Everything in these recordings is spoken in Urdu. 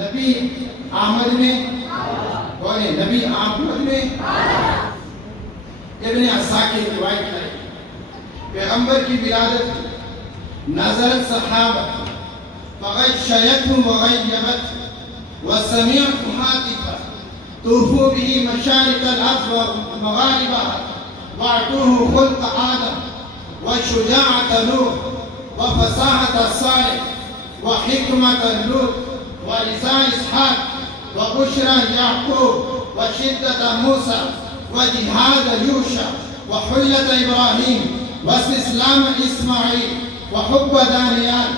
نبی آمد میں بولے نبی آمد میں ابن عساکر روایت ہے پیغمبر کی ولادت نظرت صحابہ فغشیتهم وغیبت وسمعت هاتفا طوفوا به مشارق الارض ومغاربها واعطوه خلق آدم وشجاعة نوح وفصاحة صالح وحكمة لوط ولسان إسحاق وبشرى يعقوب وشدة موسى وجهاد يوشع وحلة إبراهيم واستسلام إسماعيل وحب دانيال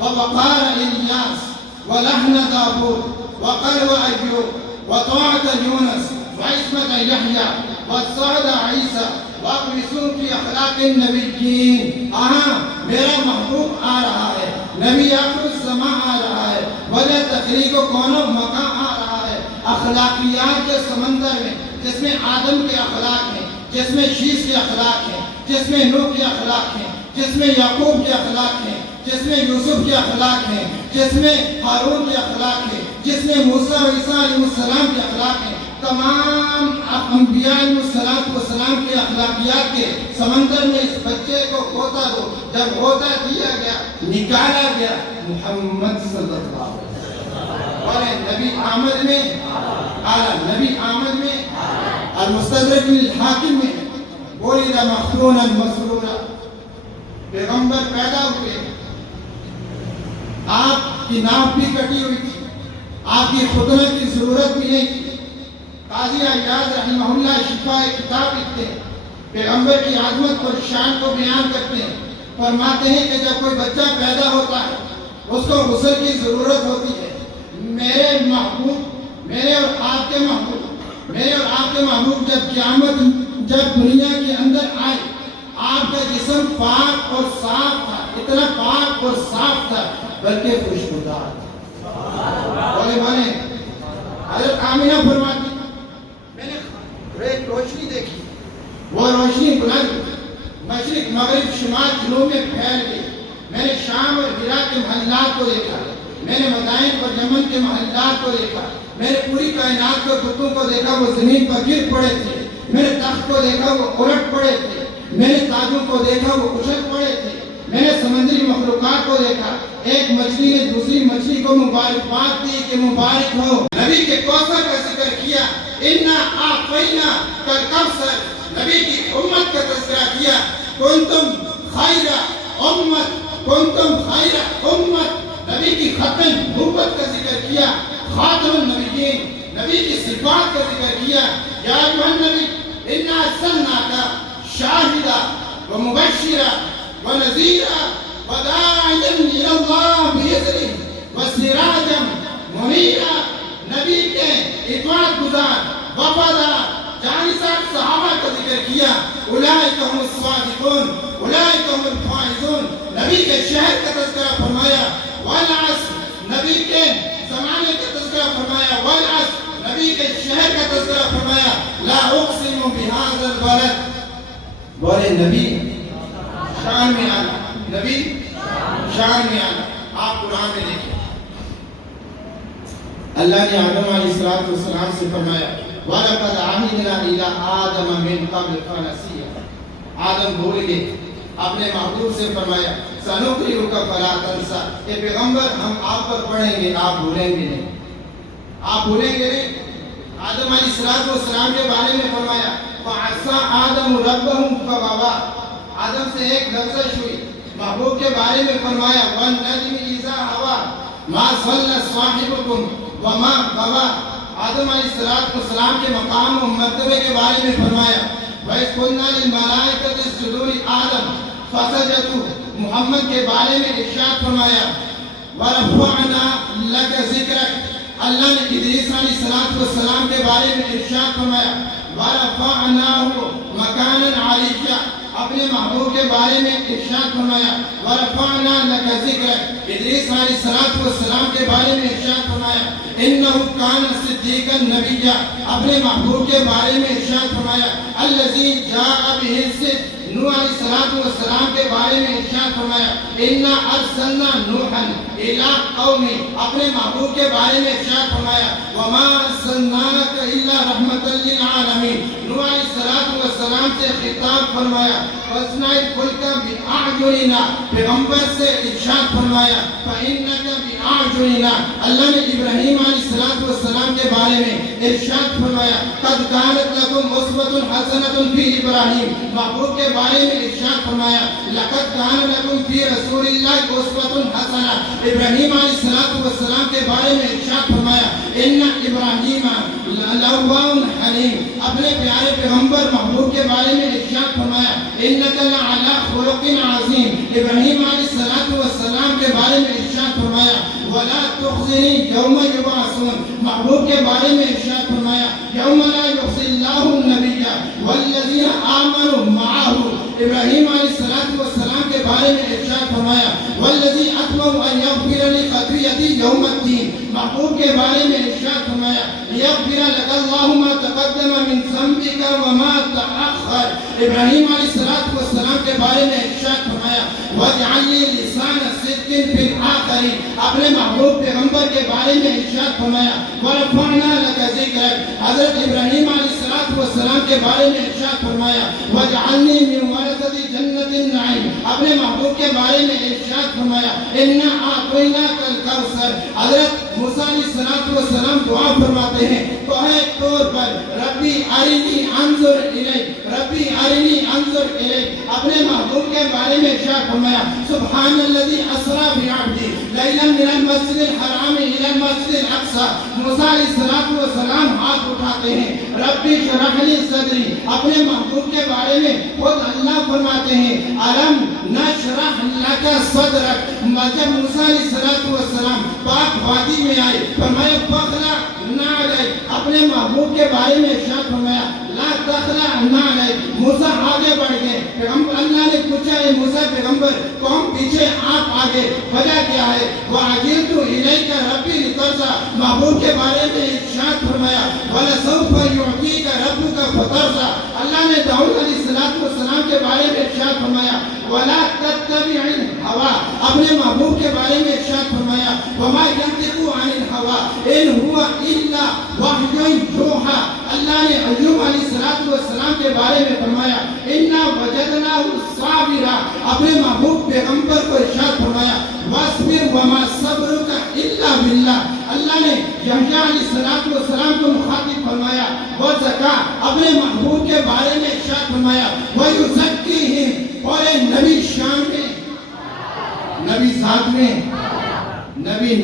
ووقار إلياس ولحن داوود وقلب أيوب وطاعة يونس وعصمة يحيى والصعد عيسى واقرسون في اخلاق النبیین. میرا محبوب آ رہا ہے، نبی آخر الزمان آ رہا ہے، وجہ تخلیق و کون و مکان آ رہا ہے. اخلاقیات کے سمندر میں جس میں آدم کے اخلاق ہیں، جس میں شیش کے اخلاق ہیں، جس میں نوح کے اخلاق ہیں، جس میں یعقوب کے اخلاق ہیں، جس میں یوسف کے اخلاق ہیں، جس میں ہارون کے اخلاق ہیں، جس میں موسیٰ و عیسیٰ علیہ السلام کے اخلاق ہیں، تمام انبیاء علیہ السلام کے اخلاقیات کے سمندر میں اس بچے کو غوطہ دو. جب غوطہ دیا گیا نکالا گیا محمد صلی اللہ علیہ وسلم. بولے نبی آمد میں آلہ، نبی آمد میں المستدرک للحاکم میں ولد مختونا مسرورا. پیغمبر پیدا ہوئے، آپ کی ناف بھی کٹی ہوئی تھی، آپ کی خطنہ کی ضرورت بھی نہیں تھی. قاضی عیاض رحمہ اللہ شفا کتاب لکھتے ہیں، پیغمبر کی عظمت اور شان کو بیان کرتے ہیں. فرماتے ہیں کہ جب کوئی بچہ پیدا ہوتا ہے اس کو غسل کی ضرورت ہوتی ہے. میرے محبوب، میرے اور آپ کے محبوب، میرے اور آپ کے محبوب جب قیامت جب دنیا کے اندر آئے، آپ کا جسم پاک اور صاف تھا، اتنا پاک اور صاف تھا بلکہ خوشبودار تھا. بولے بولے حضرت آمینہ فرماتی میں نے ایک روشنی دیکھی، وہ روشنی بلند مشرق مغرب شمال جنوب میں پھیل گئی. میں نے شام اور عراق کے محلات کو دیکھا، میں نے مدائن اور یمن کے محلات کو دیکھا، میں نے پوری کائنات کے بتوں کو دیکھا وہ زمین پر گر پڑے تھے. میں نے تخت کو دیکھا وہ الٹ پڑے تھے، میں نے تاجوں کو دیکھا وہ اچھل پڑے تھے. میں نے سمندری مخلوقات کو دیکھا، ایک مچھلی نے دوسری مچھلی کو مبارکباد دی کہ مبارک ہو. نبی کے کوثر کا ذکر کیا، انا اعطینا کالکوثر. نبی کی امت کا تذکرہ کیا، کنتم خیر امت، کنتم خیر امت. نبی کی ختم نبوت کا ذکر کیا، خاتم النبیین. نبی کی صفات کا ذکر کیا، یا ایھا النبی انا ارسلناک شاہدا ومبشرا ونذیرا وداعیا الی اللہ باذنہ وسراجا منیرا. نبی کے اطاعت گزار، وفادار، جانثار صحابہ کا ذکر کیا، اولئک هم الصادقون اولئک هم الفائزون. نبی کے شہر کا تذکرہ فرمایا، والعصر. نبی کے زمانے کا تذکرہ فرمایا، والعصر. نبی کے شہر کا تذکرہ فرمایا، لا اقسم بهذا البلد. بولے نبی شان میں آنا، نبی شان میں آنا. آپ قرآن میں دیکھیں اللہ نے آدم علیہ السلام سے فرمایا، وَلَقَدْ عَهِدْنَا إِلَىٰ آدَمَ مِن قَبْلُ فَنَسِيَ. آدم بھول گئے، اپنے محبوب سے فرمایا سَنُقْرِئُكَ فَلَا تَنسَىٰ. اے پیغمبر ہم آپ پر پڑھیں گے، آپ بھولیں گے نہیں، آپ بھولیں گے نہیں. آدم علیہ السلام کے بارے میں فرمایا فَعَصَىٰ آدَمُ رَبَّهُ فَغَوَىٰ. آدم سے ایک لفظ ہوئی. محبوب کے بارے میں فرمایا وَالنَّجْمِ إِذَا هَوَىٰ مَا ضَلَّ صَاحِبُكُمْ وَمَا غَوَىٰ. آدم علیہ السلام کے مقام و مرتبے کے بارے میں فرمایا وَإِذْ قُلْنَا لِلْمَلَائِكَةِ اسْجُدُوا لِآدَمَ فَسَجَدُوا. محمد کے بارے میں ارشاد فرمایا وَرَفَعْنَا لَكَ ذِكْرَكَ. اللہ نے ادریس علیہ السلام کے بارے میں ارشاد فرمایا وَرَفَعْنَاهُ مَكَانًا عَلِيًّا. اپنے محبوب کے بارے میں ارشاد فرمایا وَرَفَعْنَا لَكَ ذِكْرَكَ. ادریس علیہ السلام کے بارے میں ارشاد فرمایا إِنَّهُ كَانَ صِدِّيقًا نَبِيًّا. اپنے محبوب کے بارے میں ارشاد فرمایا الَّذِي جَاءَ بِهِ الصِّدْقُ نوح علیہ السلام کے بارے میں ارشاد فرمایا انا ارسلنا نوحا الی قومی، اپنے محبوب کے بارے میں ارشاد فرمایا وما ارسلناک الا رحمۃ للعالمین، نوح علیہ السلام سے خطاب فرمایا فاصنع الفلک باعیننا، پیغمبر سے ارشاد فرمایا فانک باعیننا، اللہ نے ابراہیم علیہ السلام کے بارے میں ارشاد فرمایا قد کانت لکم اسوۃ حسنۃ فی ابراہیم، محبوب کے بارے میں ارشاد فرمایا لقد کان لکم فی رسول اللہ اسوۃ حسنہ، ابراہیم علیہ السلام کے بارے میں ارشاد فرمایا ان ابراہیم لأواہ حلیم، اپنے پیارے پیغمبر محبوب کے بارے میں ارشاد فرمایا انک لعلی خلق عظیم، ابراہیم علیہ السلام کے بارے میں ارشاد فرمایا ولا تخزنی یوم یبعثون، محبوب کے بارے میں ارشاد فرمایا یوم لا یخزی اللہ النبی والذین آمنوا معہ، ابراہیم علیہ السلام کے بارے میں ارشاد فرمایا والذی اطمع ان یغفر لی خطیئتی یوم الدین، محبوب کے بارے میں ارشاد فرمایا یغفر لک اللہ ما تقدم من ذنبک وما تأخر، ابراہیم علیہ السلام کے بارے میں ارشاد فرمایا واجعل لی لسان صدق فی الآخرین، اپنے محبوب پیغمبر کے بارے میں ارشاد فرمایا ورفعنا لک ذکرک، حضرت ابراہیم علیہ السلام کے بارے میں ارشاد فرمایا واجعلنی من ورثۃ جنۃ النعیم، اپنے محبوب کے بارے میں ارشاد فرمایا انا اعطیناک الکوثر، حضرت موسیٰ علیہ السلام دعا فرماتے ہیں کوہ طور پر ربی ارنی انظر الیک، ربی ارنی انظر الیک، اپنے محبوب کے بارے میں ارشاد فرمایا سبحان الذی اسری بعبدہ لیلا من المسجد الحرام الی المسجد الاقصی، موسیٰ علیہ السلام ہاتھ اٹھاتے ہیں ربی اشرح لی صدری، اپنے محبوب کے بارے میں خود اللہ فرماتے ہیں الم نشرح لک صدرک، جب موسیٰ علیہ السلام پاک وادی میں آئے فرمایا فخلع نعلیک، اپنے محبوب کے بارے میں ارشاد فرمایا لا تخلع نعلیک، موسیٰ آگے بڑھ گئے، پیغمبر اللہ نے پوچھا ہے موسیٰ پیغمبر قوم پیچھے آپ آگے، وجہ کیا ہے وعجلت الیک ربی لترضی، محبوب کے بارے میں ارشاد فرمایا ولسوف یعطیک ربک فترضی، اللہ نے داؤد علیہ السلام کے بارے میں ارشاد فرمایا ولا تتبع الهوى، اپنے محبوب کے بارے میں ارشاد فرمایا وما ينطق عن الهوى ان هو الا وحی یوحی، اللہ نے ایوب علیہ السلام کے بارے میں فرمایا انا وجدناه صابرا، اپنے محبوب پیغمبر کو ارشاد فرمایا واصبر وما صبرك الا بالله، اللہ نے یحییٰ علیہ السلام کو مخاطب فرمایا وزکا، اپنے محبوب کے بارے میں ارشاد فرمایا ویزکیہم، اور نبی شان میں، نبی ذات میں، نبی